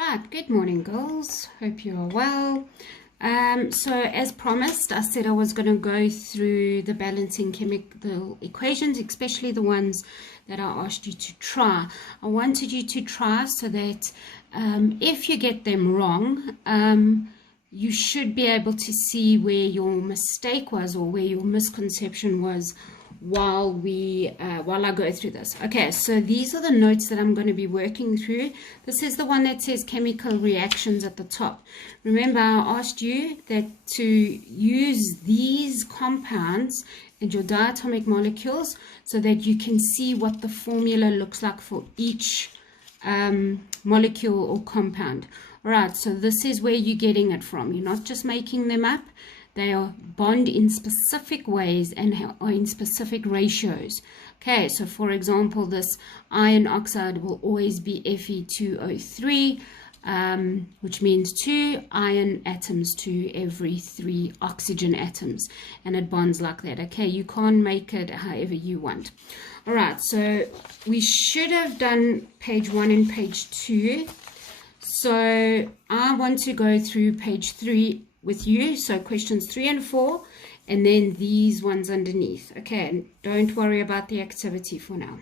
Right, good morning girls, hope you are well. So as promised, I said I was going to go through the balancing chemical equations, especially the ones that I asked you to try. I wanted you to try so that if you get them wrong, you should be able to see where your mistake was or where your misconception was while I go through this. Okay, so these are the notes that I'm going to be working through. This is the one that says chemical reactions at the top. Remember, I asked you that to use these compounds and your diatomic molecules so that you can see what the formula looks like for each molecule or compound. All right, so this is where you're getting it from. You're not just making them up. They are bond in specific ways and are in specific ratios. Okay, so for example, this iron oxide will always be Fe2O3, which means 2 iron atoms to every 3 oxygen atoms. And it bonds like that. Okay, you can't make it however you want. All right, so we should have done page 1 and page 2. So I want to go through page 3 with you, so questions 3 and 4, and then these ones underneath. Okay, and don't worry about the activity for now.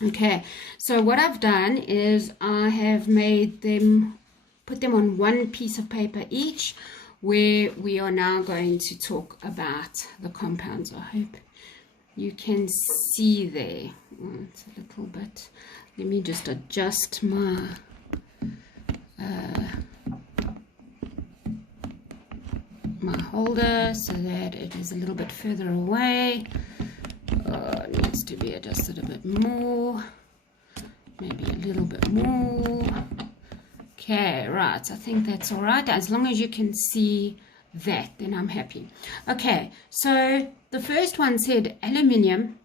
Okay, so what I've done is I have made them, put them on one piece of paper each, where we are now going to talk about the compounds. I hope you can see there. Oh, it's a little bit, let me just adjust my holder so that it is a little bit further away. It needs to be adjusted a bit more, maybe a little bit more. Okay, right, I think that's all right. As long as you can see that, then I'm happy. Okay, so the first one said aluminium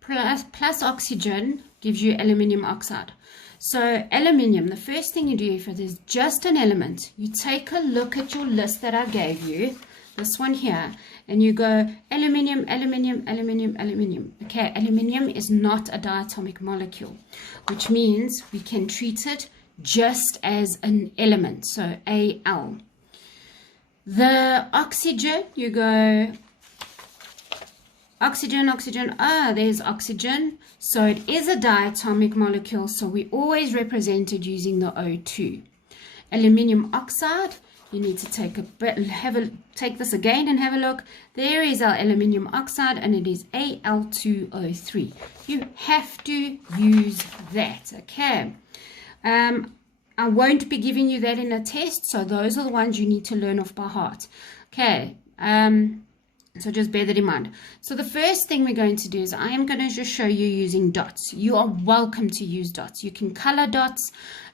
plus oxygen gives you aluminium oxide. So aluminium, the first thing you do if it is just an element, you take a look at your list that I gave you, this one here, and you go aluminium, aluminium, aluminium, aluminium. Okay, aluminium is not a diatomic molecule, which means we can treat it just as an element, so Al. The oxygen, you go oxygen, oxygen, there's oxygen. So it is a diatomic molecule, so we always represent it using the O2. Aluminium oxide, you need to take take this again and have a look. There is our aluminium oxide, and it is Al2O3. You have to use that, okay? I won't be giving you that in a test, so those are the ones you need to learn off by heart. Okay, so just bear that in mind. So the first thing we're going to do is I am going to just show you using dots. You are welcome to use dots. You can color dots,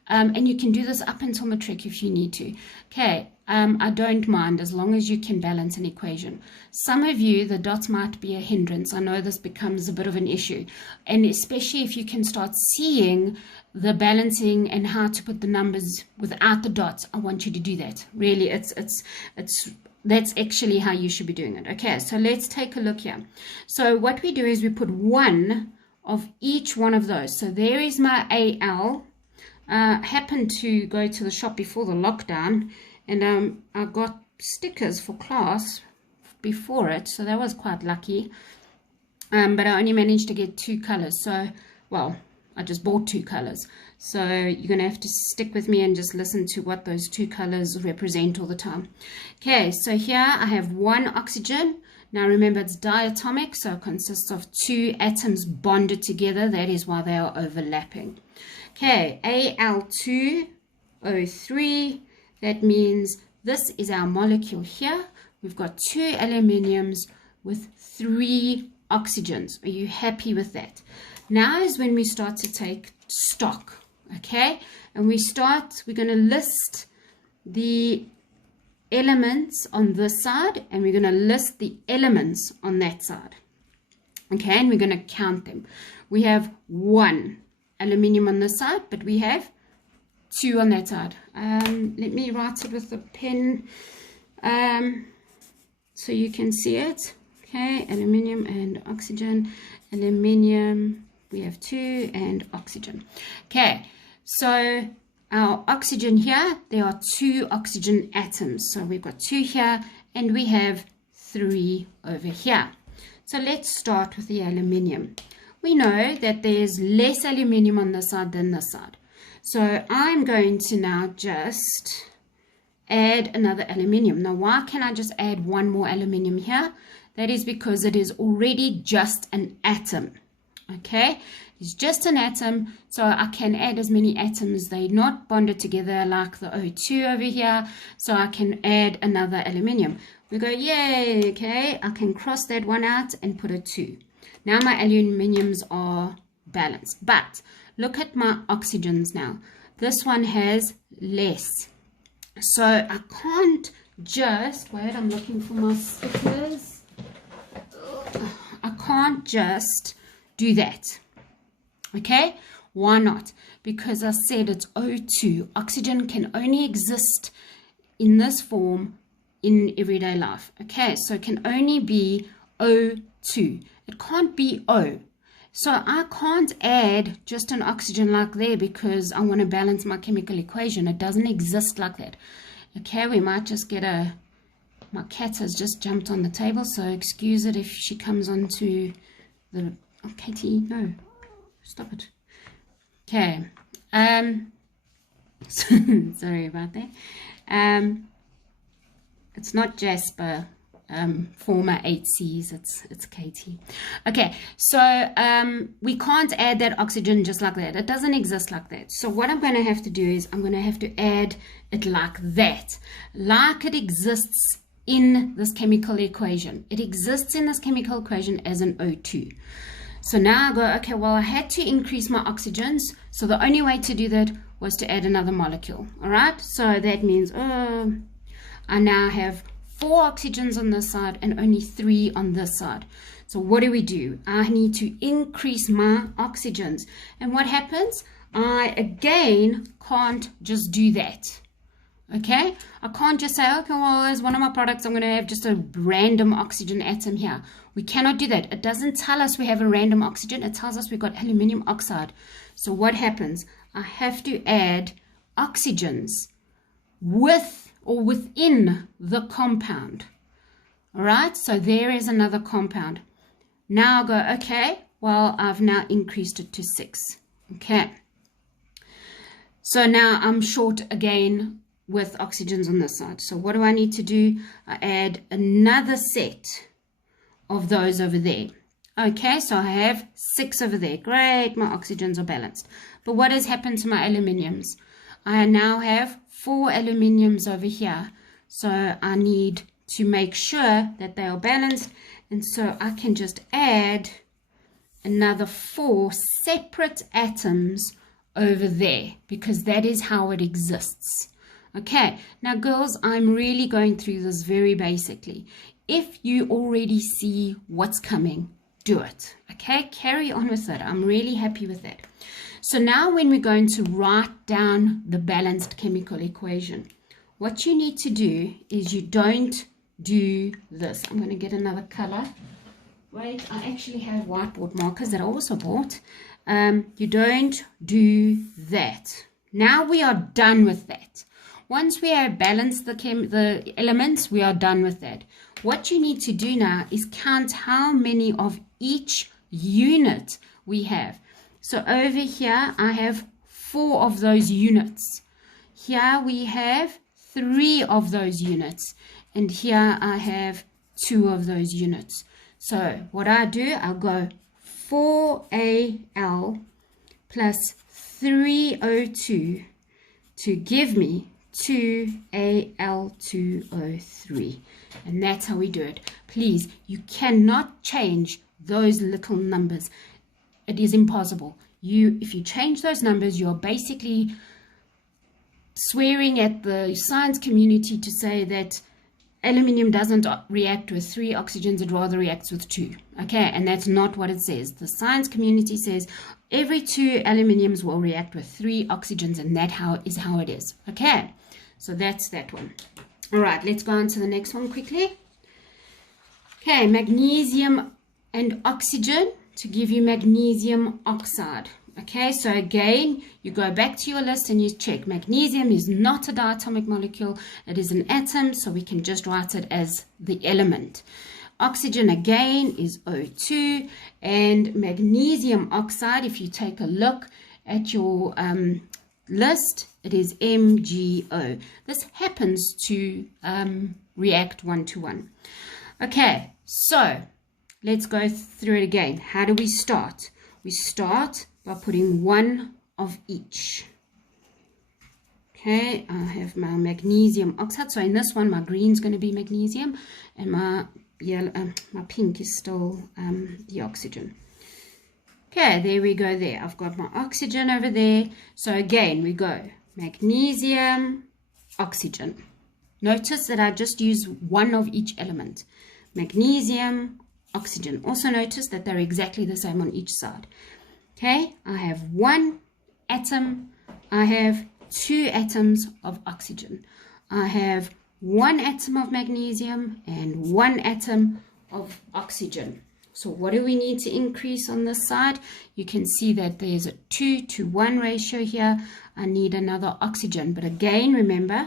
and you can do this up until matric if you need to. Okay, I don't mind as long as you can balance an equation. Some of you, the dots might be a hindrance. I know this becomes a bit of an issue, and especially if you can start seeing the balancing and how to put the numbers without the dots. I want you to do that. Really, that's actually how you should be doing it. Okay, so let's take a look here. So what we do is we put one of each one of those. So there is my Al. Happened to go to the shop before the lockdown, and I got stickers for class before it, so that was quite lucky. But I only managed to get 2 colors. So, well, I just bought 2 colors. So you're going to have to stick with me and just listen to what those 2 colors represent all the time. Okay, so here I have 1 oxygen. Now remember, it's diatomic, so it consists of 2 atoms bonded together. That is why they are overlapping. Okay, Al2O3. That means this is our molecule here. We've got 2 aluminiums with 3 oxygens. Are you happy with that? Now is when we start to take stock, okay? And we're going to list the elements on this side, and we're going to list the elements on that side, okay? And we're going to count them. We have 1 aluminium on this side, but we have 2 on that side. Let me write it with a pen so you can see it. Okay, aluminium and oxygen. Aluminium, we have 2, and oxygen. Okay, so our oxygen here, there are 2 oxygen atoms. So we've got 2 here and we have 3 over here. So let's start with the aluminium. We know that there's less aluminium on this side than this side. So I'm going to now just add another aluminium. Now, why can I just add one more aluminium here? That is because it is already just an atom. Okay, it's just an atom, so I can add as many atoms. They're not bonded together like the O2 over here, so I can add another aluminium. We go, yay, okay, I can cross that one out and put a 2. Now my aluminiums are balanced, but look at my oxygens now. This one has less, so I can't just, wait, I'm looking for my stickers. I can't just do that. Okay, why not? Because I said it's O2. Oxygen can only exist in this form in everyday life. Okay, so it can only be O2. It can't be O. So I can't add just an oxygen like there because I want to balance my chemical equation. It doesn't exist like that. Okay, we might just get a, my cat has just jumped on the table, so excuse it if she comes onto the, oh, Katie, no, stop it. Okay, sorry about that. It's not Jasper, former 8Cs, it's Katie. Okay, so we can't add that oxygen just like that. It doesn't exist like that. So what I'm going to have to do is I'm going to have to add it like that, like it exists in this chemical equation. It exists in this chemical equation as an O2. So now I go, okay, well, I had to increase my oxygens, so the only way to do that was to add another molecule. All right, so that means I now have 4 oxygens on this side and only 3 on this side. So what do? I need to increase my oxygens. And what happens? I again can't just do that. Okay, I can't just say, okay, well, as one of my products, I'm going to have just a random oxygen atom here. We cannot do that. It doesn't tell us we have a random oxygen. It tells us we've got aluminium oxide. So what happens? I have to add oxygens with or within the compound. All right, so there is another compound. Now I go, okay, well, I've now increased it to 6. Okay, so now I'm short again with oxygens on this side. So what do I need to do? I add another set of those over there. Okay, so I have 6 over there. Great, my oxygens are balanced. But what has happened to my aluminiums? I now have 4 aluminiums over here. So I need to make sure that they are balanced. And so I can just add another 4 separate atoms over there, because that is how it exists. Okay, now girls, I'm really going through this very basically. If you already see what's coming, do it. Okay, carry on with it. I'm really happy with that. So now when we're going to write down the balanced chemical equation, what you need to do is you don't do this. I'm going to get another color. Wait, I actually have whiteboard markers that I also bought. You don't do that. Now we are done with that. Once we have balanced the elements, we are done with that. What you need to do now is count how many of each unit we have. So over here, I have 4 of those units. Here we have 3 of those units. And here I have 2 of those units. So what I do, I'll go 4Al plus 3O2 to give me 2Al2O3, and that's how we do it. Please, you cannot change those little numbers. It is impossible. If you change those numbers, you're basically swearing at the science community to say that aluminium doesn't react with 3 oxygens, it rather reacts with 2. Okay, and that's not what it says. The science community says every 2 aluminiums will react with 3 oxygens, and that is how it is. Okay, so that's that one. All right, let's go on to the next one quickly. Okay, magnesium and oxygen to give you magnesium oxide. Okay, so again, you go back to your list and you check. Magnesium is not a diatomic molecule. It is an atom, so we can just write it as the element. Oxygen again is O2, and magnesium oxide, if you take a look at your list, it is MgO. This happens to react 1-to-1. Okay, so let's go through it again. How do we start? We start by putting one of each. Okay, I have my magnesium oxide. So in this one, my green is going to be magnesium, and my yellow, my pink is still the oxygen. Okay, there we go there. I've got my oxygen over there. So again, we go magnesium, oxygen. Notice that I just use one of each element. Magnesium, oxygen. Also notice that they're exactly the same on each side. Okay, I have one atom. I have two atoms of oxygen. I have one atom of magnesium and one atom of oxygen. So what do we need to increase on this side? You can see that there's a 2-to-1 ratio here. I need another oxygen. But again, remember,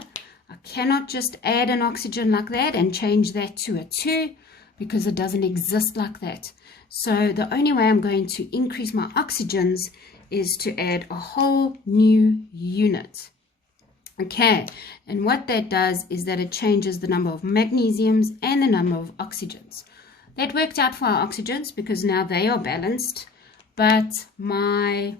I cannot just add an oxygen like that and change that to a 2 because it doesn't exist like that. So the only way I'm going to increase my oxygens is to add a whole new unit. Okay, and what that does is that it changes the number of magnesiums and the number of oxygens. That worked out for our oxygens because now they are balanced, but my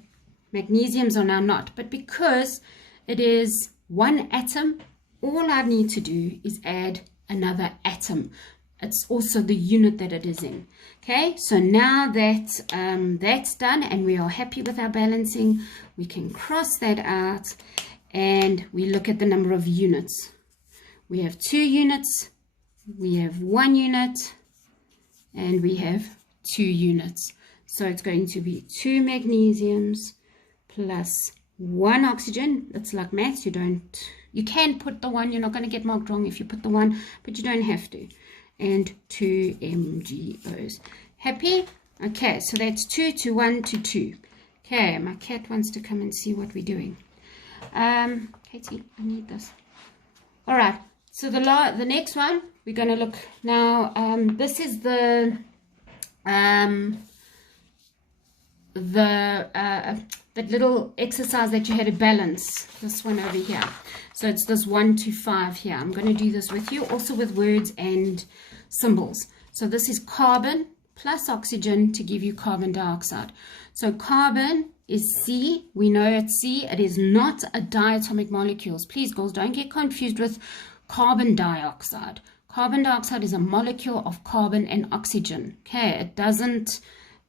magnesiums are now not. But because it is one atom, all I need to do is add another atom. It's also the unit that it is in. Okay, so now that that's done and we are happy with our balancing, we can cross that out and we look at the number of units. We have 2 units, we have 1 unit, and we have 2 units. So it's going to be 2 magnesiums plus 1 oxygen. It's like maths. You can put the 1. You're not going to get marked wrong if you put the 1, but you don't have to. And 2 MgOs. Happy? Okay, so that's 2 to 1 to 2. Okay, my cat wants to come and see what we're doing. Katie, I need this. All right, so the next one, we're going to look now. This is the little exercise that you had to balance. This one over here. So it's this 1 to 5 here. I'm going to do this with you, also with words and symbols. So this is carbon plus oxygen to give you carbon dioxide. So carbon is C. We know it's C. It is not a diatomic molecule. Please, girls, don't get confused with carbon dioxide. Carbon dioxide is a molecule of carbon and oxygen. Okay, it doesn't,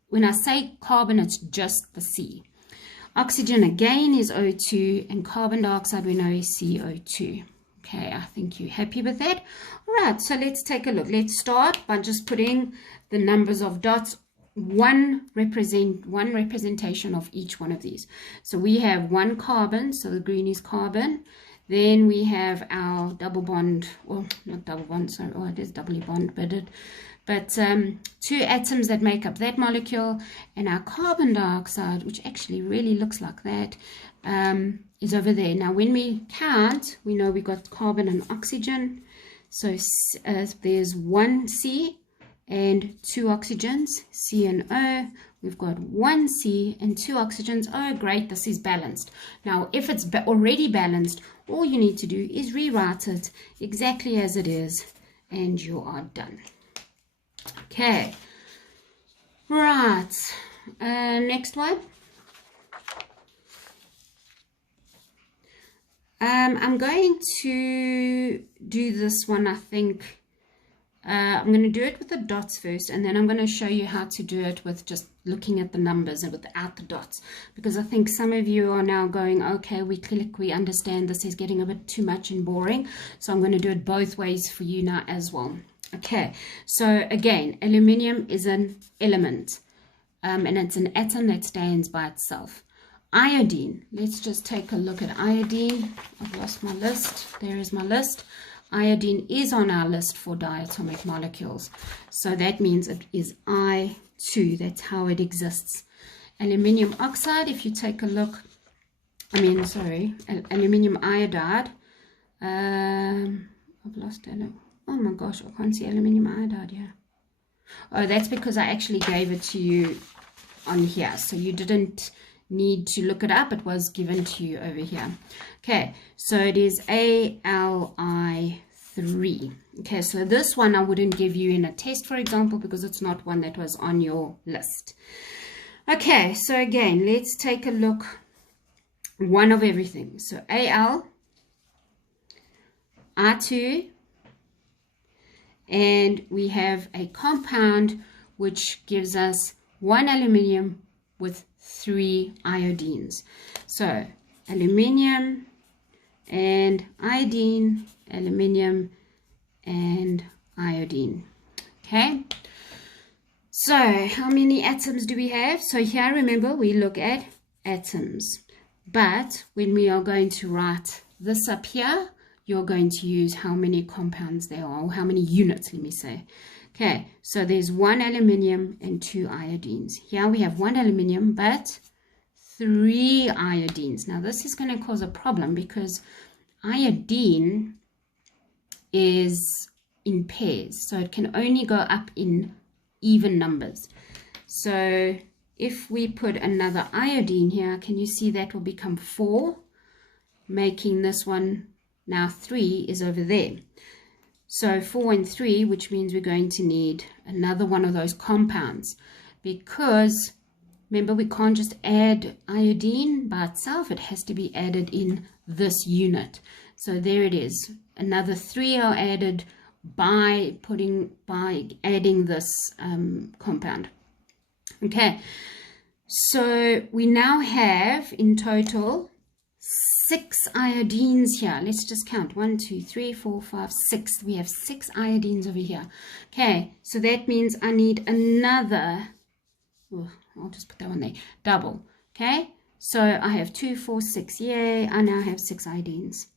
when I say carbon, it's just the C. Oxygen again is O2, and carbon dioxide we know is CO2. Okay, I think you're happy with that. All right, so let's take a look. Let's start by just putting the numbers of dots, one representation of each one of these. So we have 1 carbon, so the green is carbon. Then we have our double bond, well, not double bond, sorry, oh, it is doubly bonded, but 2 atoms that make up that molecule, and our carbon dioxide, which actually really looks like that, is over there. Now when we count, we know we got carbon and oxygen, so there's 1 C and 2 oxygens, C and O. We've got 1 C and 2 oxygens. Oh great, this is balanced. Now if it's already balanced, all you need to do is rewrite it exactly as it is and you are done. Okay, right, next one. I'm going to do this one, I think. I'm going to do it with the dots first, and then I'm going to show you how to do it with just looking at the numbers and without the dots, because I think some of you are now going, okay, we understand this is getting a bit too much and boring, so I'm going to do it both ways for you now as well. Okay, so again, aluminium is an element, and it's an atom that stands by itself. Iodine, let's just take a look at iodine. I've lost my list. There is my list. Iodine is on our list for diatomic molecules, so that means it is I2. That's how it exists. aluminium oxide, if you take a look, aluminium iodide. I've lost it. Oh my gosh, I can't see aluminium iodide here. Oh, that's because I actually gave it to you on here, so you didn't need to look it up. It was given to you over here. Okay, so it is Al3. Okay, so this one I wouldn't give you in a test, for example, because it's not one that was on your list. Okay, so again, let's take a look. One of everything. So Al, R2, and we have a compound which gives us 1 aluminium with 3 iodines. So aluminium and iodine, aluminium and iodine. Okay, so how many atoms do we have? So here, remember, we look at atoms, but when we are going to write this up here, you're going to use how many compounds there are, or how many units, let me say. Okay, so there's 1 aluminium and 2 iodines. Here we have 1 aluminium, but 3 iodines. Now this is going to cause a problem because iodine is in pairs, so it can only go up in even numbers. So if we put another iodine here, can you see that will become 4, making this one now 3 is over there. So 4 and 3, which means we're going to need another one of those compounds, because remember, we can't just add iodine by itself. It has to be added in this unit. So there it is. Another 3 are added by adding this compound. Okay, so we now have in total 6 iodines here. Let's just count. 1, 2, 3, 4, 5, 6. We have 6 iodines over here. Okay, so that means I need another, I'll just put that one there, double. Okay, so I have 2, 4, 6. Yay, I now have 6 iodines.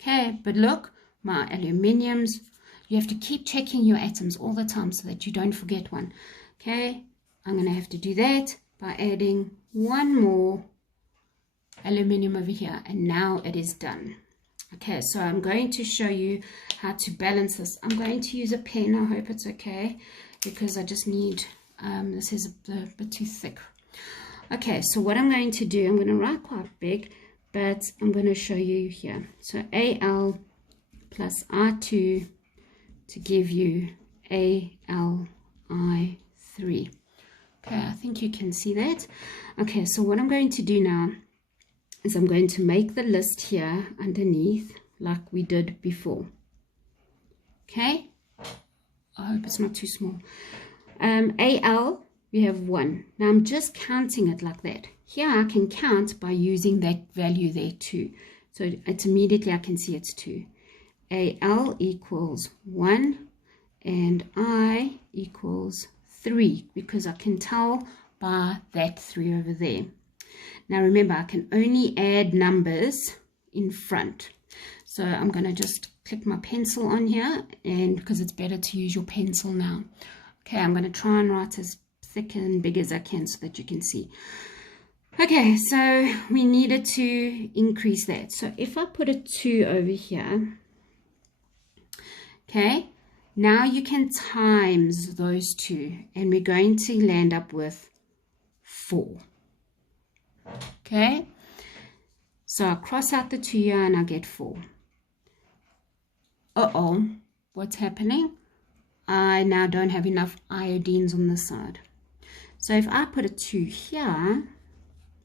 Okay, but look, my aluminiums, you have to keep checking your atoms all the time so that you don't forget one. Okay, I'm going to have to do that by adding 1 more aluminium over here, and now it is done. Okay, so I'm going to show you how to balance this. I'm going to use a pen. I hope it's okay, because I just need, this is a bit too thick. Okay, so what I'm going to do, I'm going to write quite big, but I'm going to show you here. So Al plus R2 to give you AlI3. Okay, I think you can see that. Okay, so what I'm going to do now is I'm going to make the list here underneath like we did before. Okay, I hope it's not too small. Al, we have 1. Now I'm just counting it like that. Here I can count by using that value there, 2. So it's immediately I can see it's 2. Al equals 1 and I equals 3, because I can tell by that 3 over there. Now remember, I can only add numbers in front. So I'm going to just click my pencil on here, and because it's better to use your pencil now. Okay, I'm going to try and write as thick and big as I can so that you can see. Okay, so we needed to increase that. So if I put a 2 over here, okay, now you can times those 2, and we're going to land up with 4. Okay, so I cross out the 2 here and I get 4. What's happening? I now don't have enough iodines on this side. So if I put a 2 here,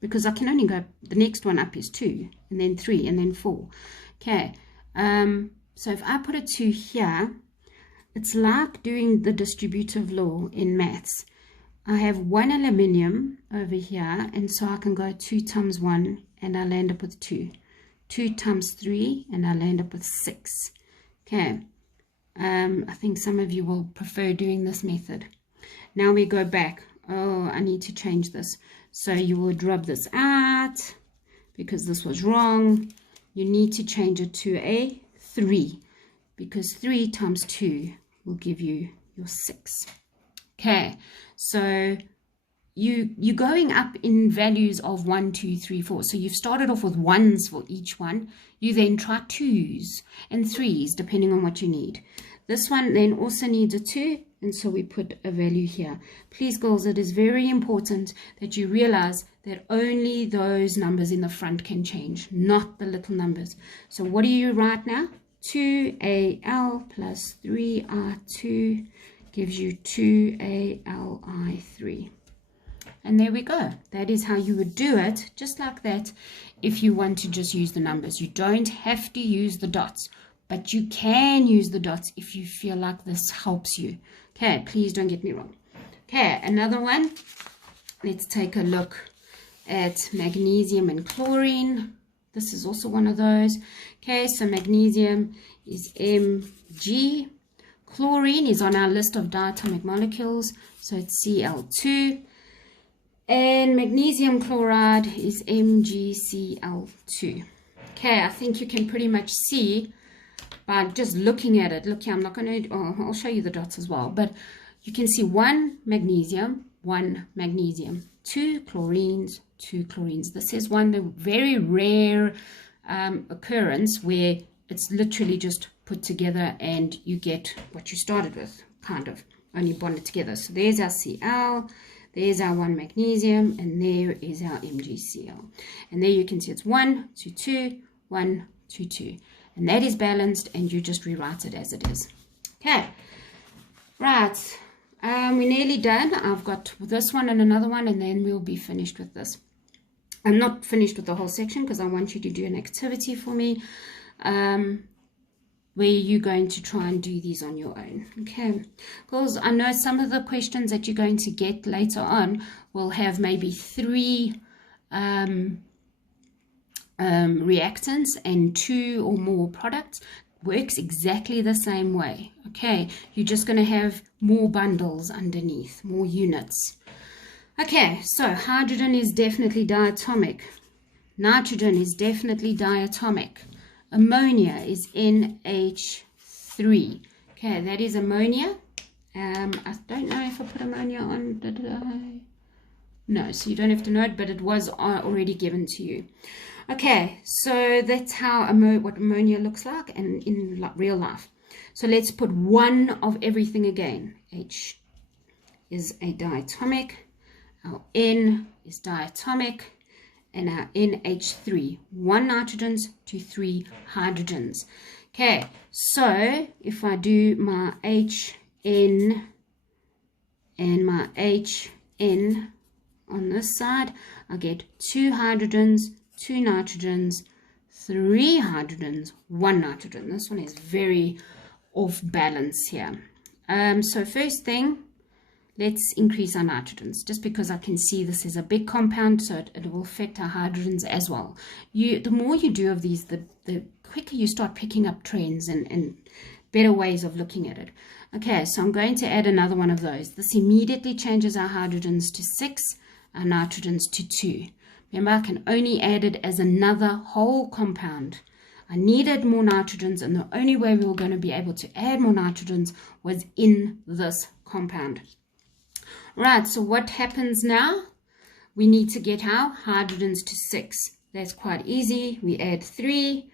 because I can only go, the next one up is 2, and then 3, and then 4. Okay, so if I put a 2 here, it's like doing the distributive law in maths. I have 1 aluminium over here, and so I can go 2 times 1, and I'll end up with 2. 2 times 3, and I'll end up with 6. Okay, I think some of you will prefer doing this method. Now we go back. Oh, I need to change this. So you would rub this out, because this was wrong. You need to change it to a 3, because 3 times 2 will give you your 6. Okay, so you're going up in values of 1, 2, 3, 4. So you've started off with 1s for each one. You then try 2s and 3s, depending on what you need. This one then also needs a 2, and so we put a value here. Please, girls, it is very important that you realize that only those numbers in the front can change, not the little numbers. So what do you write now? 2AL plus 3R2 gives you 2ALI3. And there we go. That is how you would do it, just like that, if you want to just use the numbers. You don't have to use the dots, but you can use the dots if you feel like this helps you. Okay, please don't get me wrong. Okay, another one. Let's take a look at magnesium and chlorine. This is also one of those. Okay, so magnesium is Mg. Chlorine is on our list of diatomic molecules, so it's Cl2. And magnesium chloride is MgCl2. Okay, I think you can pretty much see by just looking at it. Look here, I'm not going to, I'll show you the dots as well, but you can see 1 magnesium, 1 magnesium, 2 chlorines, 2 chlorines. This is one very rare occurrence where it's literally just put together and you get what you started with, kind of, only bonded together. So there's our Cl. There's our 1 magnesium, and there is our MgCl. And there you can see it's 1, 2, 2, 1, 2, 2. And that is balanced, and you just rewrite it as it is. Okay, right. We're nearly done. I've got this one and another one, and then we'll be finished with this. I'm not finished with the whole section because I want you to do an activity for me. Where you're going to try and do these on your own. Okay, because I know some of the questions that you're going to get later on will have maybe 3 reactants and 2 or more products. Works exactly the same way. Okay, you're just going to have more bundles underneath, more units. Okay, so hydrogen is definitely diatomic. Nitrogen is definitely diatomic. Ammonia is NH3. Okay, that is ammonia. I don't know if I put ammonia on. Did I? No, so you don't have to know it, but it was already given to you. Okay, so that's how what ammonia looks like and in real life. So let's put 1 of everything again. H is a diatomic. Our N is diatomic. And our NH3, 1 nitrogens to 3 hydrogens. Okay, so if I do my HN and my HN on this side, I get 2 hydrogens, 2 nitrogens, 3 hydrogens, 1 nitrogen. This one is very off balance here. So first thing, let's increase our nitrogens, just because I can see this is a big compound, so it will affect our hydrogens as well. The more you do of these, the quicker you start picking up trends and better ways of looking at it. Okay, so I'm going to add another one of those. This immediately changes our hydrogens to 6, our nitrogens to 2. Remember, I can only add it as another whole compound. I needed more nitrogens, and the only way we were going to be able to add more nitrogens was in this compound. Right, so what happens now? We need to get our hydrogens to 6. That's quite easy. We add 2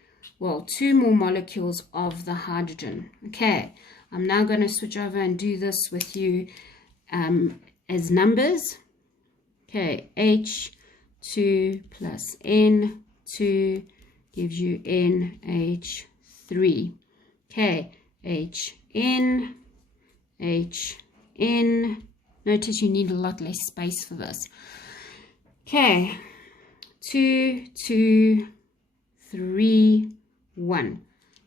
more molecules of the hydrogen. Okay, I'm now going to switch over and do this with you as numbers. Okay, H2 plus N2 gives you NH3. Okay, HN, HN. Notice you need a lot less space for this. Okay, 2, 2, 3, 1.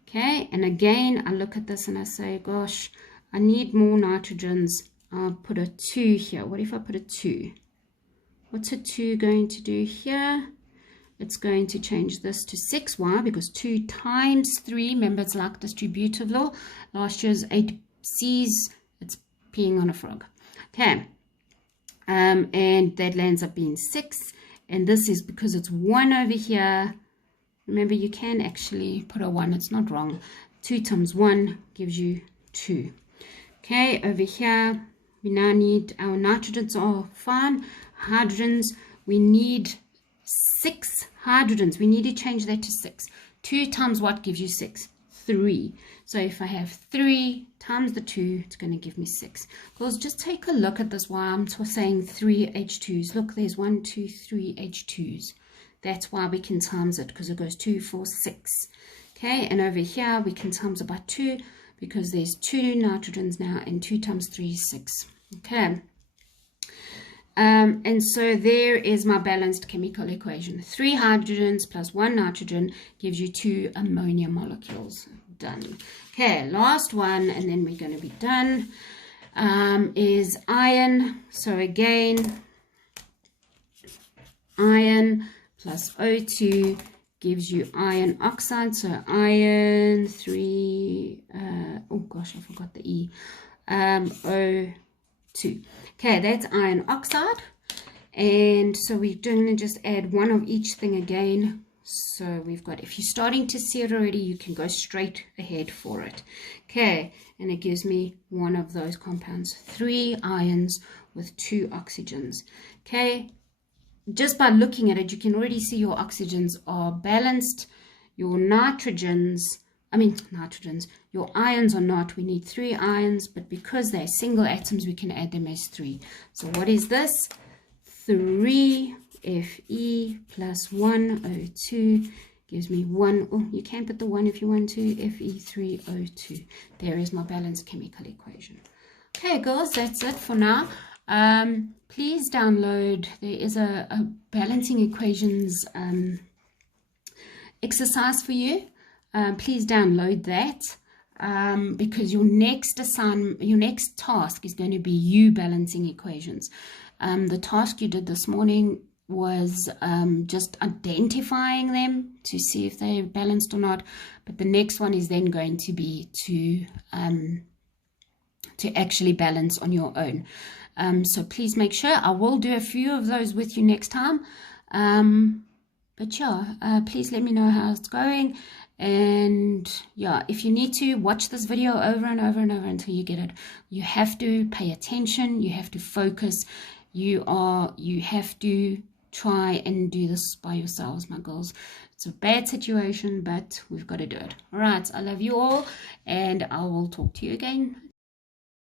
Okay, and again, I look at this and I say, gosh, I need more nitrogens. I'll put a 2 here. What if I put a 2? What's a 2 going to do here? It's going to change this to 6. Why? Because 2 times 3, remember it's like distributive law. Last year's 8 C's, it's peeing on a frog. Okay, and that lands up being 6, and this is because it's 1 over here. Remember, you can actually put a 1, it's not wrong. 2 times 1 gives you 2. Okay, over here We now need, our nitrogens are fine. Hydrogens, we need 6 hydrogens. We need to change that to 6. 2 times what gives you 6? 3. So if I have 3 times the 2, it's going to give me 6. Girls, just take a look at this while I'm saying 3 H2s. Look, there's 1, 2, 3 H2s. That's why we can times it, because it goes 2, 4, 6. Okay, and over here we can times it by 2 because there's 2 nitrogens now, and 2 times 3 is 6. Okay. And so there is my balanced chemical equation. 3 hydrogens plus 1 nitrogen gives you 2 ammonia molecules. Done. Okay, last one, and then we're going to be done, is iron. So again, iron plus O2 gives you iron oxide. So iron 3, oh gosh, I forgot the E, O2. Okay, that's iron oxide. And so we're going to just add one of each thing again. So we've got, if you're starting to see it already, you can go straight ahead for it. Okay, and it gives me one of those compounds, 3 irons with 2 oxygens. Okay, just by looking at it, you can already see your oxygens are balanced. Your your ions are not. We need 3 ions, but because they're single atoms, we can add them as 3. So what is this? 3 Fe plus 1 O2 gives me 1. Oh, you can put the 1 if you want to. Fe3O2. There is my balanced chemical equation. Okay, girls, that's it for now. Please download. There is a balancing equations exercise for you. Please download that. Because your next task is going to be you balancing equations. The task you did this morning was just identifying them to see if they're balanced or not, but the next one is then going to be to actually balance on your own. So please make sure. I will do a few of those with you next time, but yeah, please let me know how it's going. And yeah, if you need to watch this video over and over and over until you get it, you have to pay attention, you have to focus, you have to try and do this by yourselves, my girls. It's a bad situation, but we've got to do it. All right, I love you all, and I will talk to you again